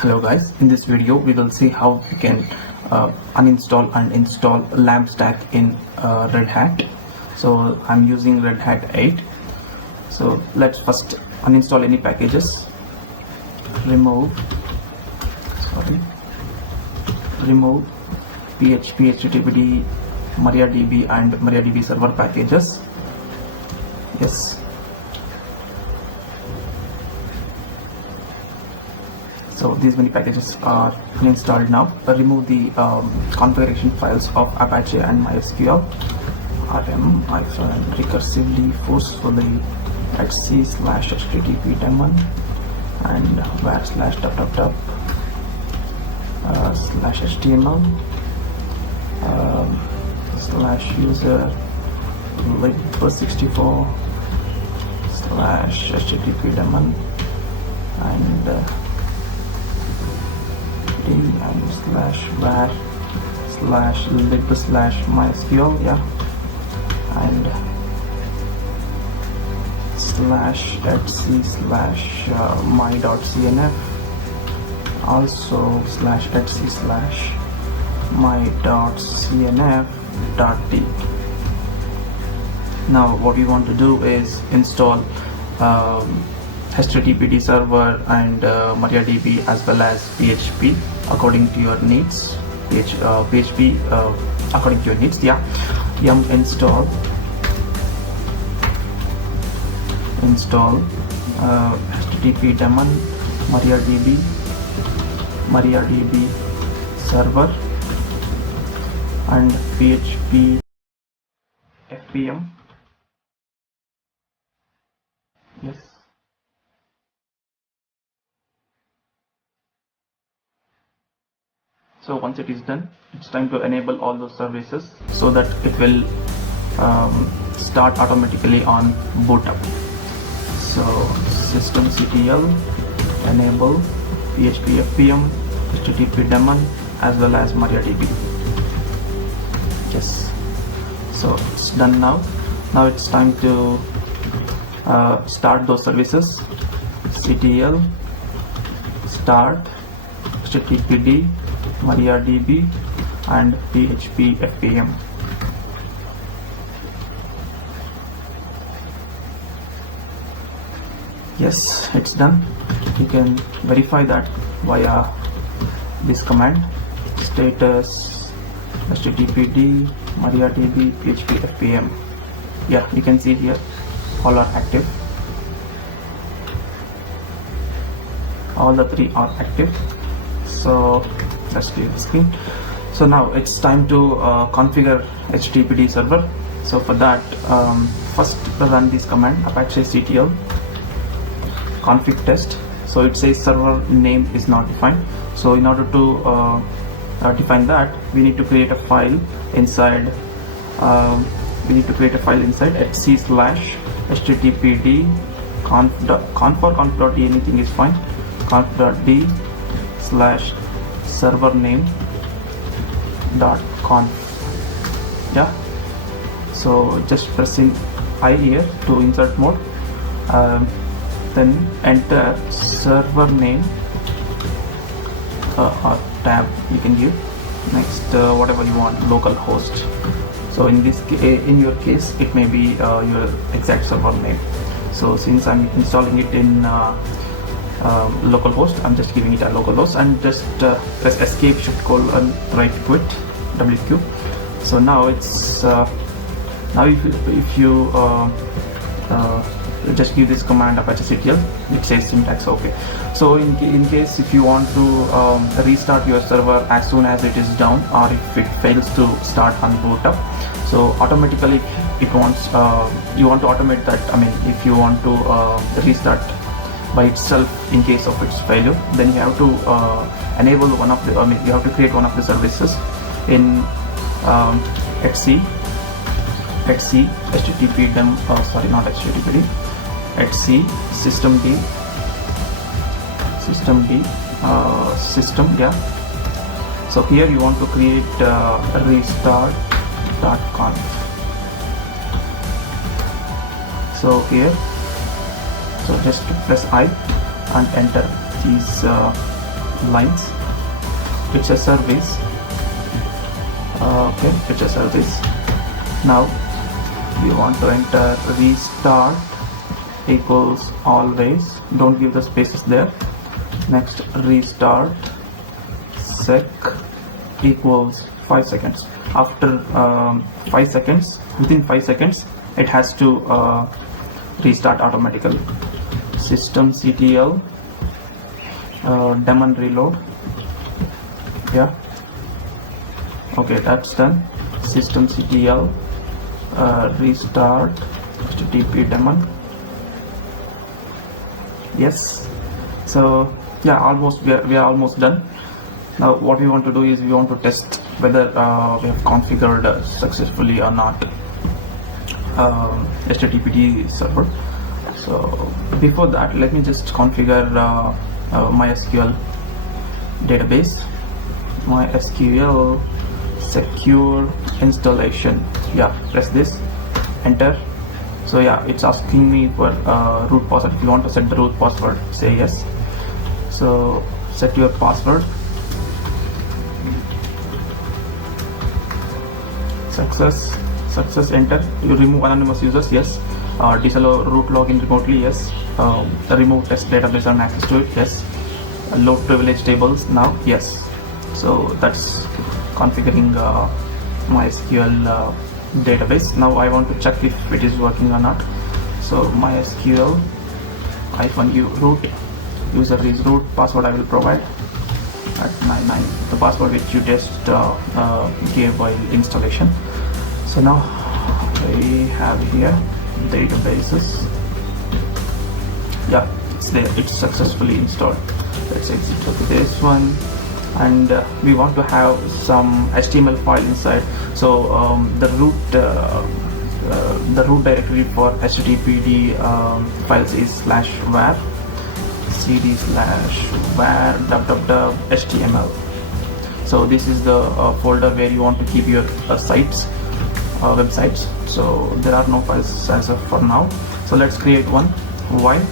Hello guys, in this video we will see how we can uninstall and install LAMP stack in Red Hat. So I'm using Red Hat 8. So let's first uninstall any packages. Remove PHP, HTTPD, MariaDB and MariaDB server packages. Yes. So these many packages are installed now. Remove the configuration files of Apache and MySQL. rm recursively forcefully etc/http daemon and var /html /user lib64/http daemon and /var/lib/mysql, yeah, and /etc/my.cnf, also /etc/my.cnf.d. Now what we want to do is install HTTPD server and MariaDB as well as PHP according to your needs. PHP according to your needs, yeah. Yum install HTTP daemon MariaDB server and PHP FPM. Yes. So once it is done, it's time to enable all those services so that it will start automatically on boot up. So systemctl enable PHP FPM, HTTP daemon as well as MariaDB. Yes. So it's done now. Now it's time to start those services. ctl start HTTPD, MariaDB and PHP FPM. Yes, it's done. You can verify that via this command status HTTPD, MariaDB, PHP FPM. Yeah, you can see here all are active. All the three are active. So let's clear the screen. So now it's time to configure HTTPD server. So for that, first run this command apache ctl config test. So it says server name is not defined. So in order to define that, we need to create a file inside. etc/httpd conf.d, anything is fine. conf.d/server name.conf. Yeah. So just pressing I here to insert mode. Then enter server name or tab you can give. Next whatever you want, localhost. So in your case it may be your exact server name. So since I'm installing it in localhost, I'm just giving it a localhost and just press escape shift:/right quit WQ. So now it's now if you just give this command apache ctl, it says syntax okay. So in case if you want to restart your server as soon as it is down, or if it fails to start on boot up, so automatically it wants you want to automate that. I mean, if you want to restart by itself in case of its failure, then you have to enable one of the, you have to create one of the services in etc http dem not httpd etc systemd system, yeah. So here you want to create restart.conf. So here, so just press I and enter these lines. It's a service. Okay, it's a service. Now you want to enter restart equals always. Don't give the spaces there. Next, restart sec equals 5 seconds. After 5 seconds, within 5 seconds, it has to restart automatically. systemctl daemon reload. Yeah, okay, that's done. systemctl restart http daemon. Yes, so yeah, almost we are almost done. Now what we want to do is we want to test whether we have configured successfully or not HTTP server. So before that, let me just configure MySQL database. MySQL secure installation. Yeah, press this, enter. So yeah, it's asking me for root password. If you want to set the root password, say yes. So set your password. Success, enter. You remove anonymous users, yes. Disallow root login remotely, yes. Remove test database and access to it, yes. Load privilege tables now, yes. So that's configuring MySQL database. Now I want to check if it is working or not. So MySQL -u root, user is root, password I will provide at 99, the password which you just gave while installation. So now we have here databases. Yeah, it's there, it's successfully installed. Let's exit to this one, and we want to have some HTML file inside. So the root directory for HTTPD files is /var cd/var html. So this is the folder where you want to keep your sites, websites. So there are no files as of for now. So let's create one. While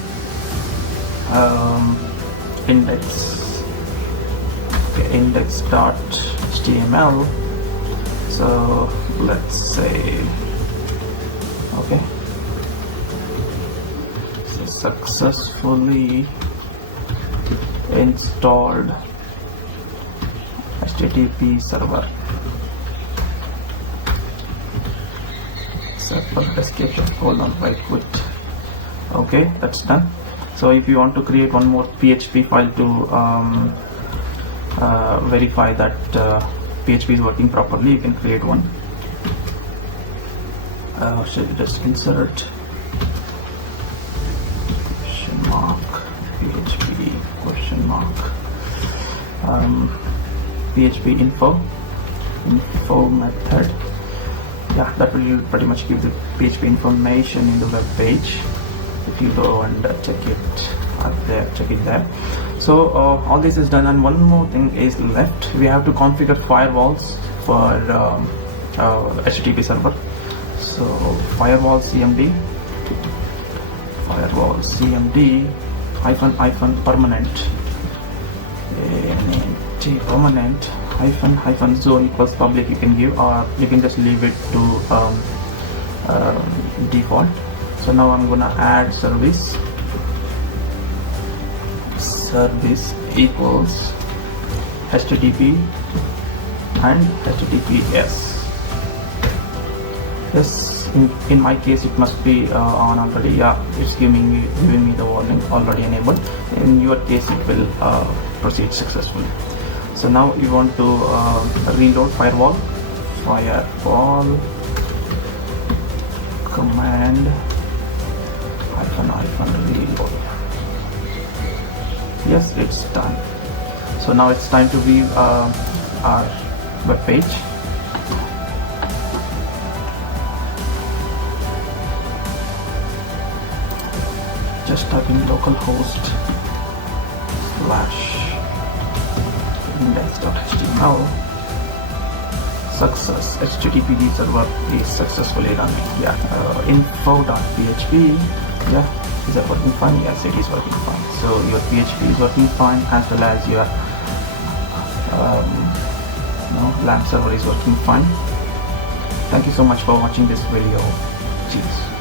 index, okay, index.html. So let's say, okay, so successfully installed HTTP server. Server description, hold on, right, quit. Okay, that's done. So if you want to create one more PHP file to verify that PHP is working properly, you can create one. Should we just insert PHP PHP info method. Yeah, that will pretty much give the PHP information in the web page. If you go and check it there. So all this is done, and one more thing is left. We have to configure firewalls for HTTP server. So firewall cmd -permanent -zone equals public. You can give, or you can just leave it to default. So now I'm gonna add service equals HTTP and HTTPS. Yes, in my case it must be on already. Yeah, it's giving me the warning already enabled. In your case it will proceed successfully. So now you want to reload firewall command -reload. Yes, it's done. So now it's time to view our web page. Just type in localhost /index.html. Success, HTTPD server is successfully running. Yeah, info.php. Yeah, is that working fine? Yes, it is working fine. So your PHP is working fine, as well as your LAMP server is working fine. Thank you so much for watching this video. Cheers.